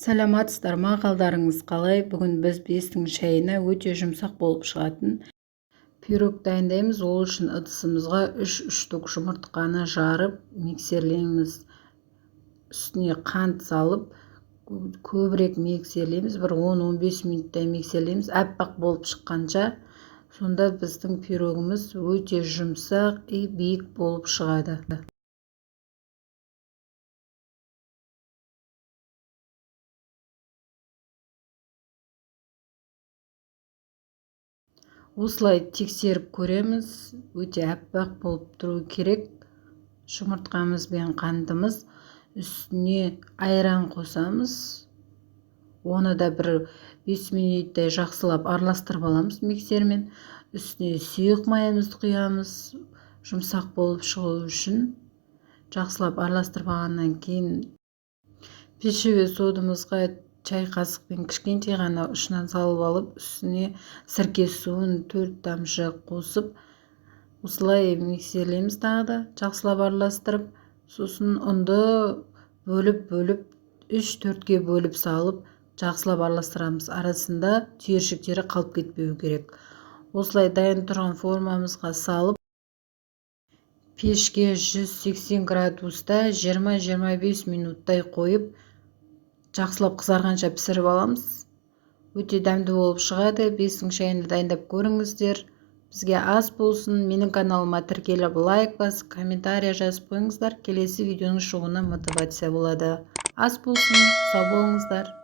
Саламатсыздар ма, қалдарыңыз қалай? Бүгін біз бестің шайына өте жұмсақ болып шығатын пирог дайындаймыз. Ол үшін ыдысымызға 3 штук жұмыртқаны жарып миксерлейміз. Үстіне қант салып көбірек миксерлейміз. Бір 10-15 минуттай миксерлейміз. Аппақ болып шыққанша. Сонда біздің пирогымыз өте жұмсақ и биік болып шығады. Осылай тексеріп көреміз. Өте аппақ болып тұру керек. Жұмыртқамыз бен қантымыз. Үстіне айран қосамыз. Оны да бір 5 минуттай жақсылап араластырып аламыз миксермен. Үстіне сұйық майымызды құямыз. Жұмсақ болып шығу үшін жақсылап араластырып алғаннан кейін пищевой содамызға чай қасықпен кішкентай ғана ұшынан салып алып, үстіне сірке суын 4 тамшы қосып, осылай миксерлейміз. Тағы да жақсылап араластырып, сосын ұнды бөліп 3-4-ге бөліп салып, жақсылап араластырамыз. Арасында түйіршіктері қалып кетпеу керек. Осылай дайын тұрған формамызға салып, пешке 180 градуста 20-25 минуттай қойып, жақсылап қызарғанша пісіріп аламыз. Өте дәмді болып шығады. Бестің шайын дайындап көріңіздер. Бізге ас болсын. Менің каналыма тіркеліп лайк басып, комментария жазып қойыңыздар. Келесі видеоның шығуына мотивация болады. Ас болсын. Сау болыңыздар.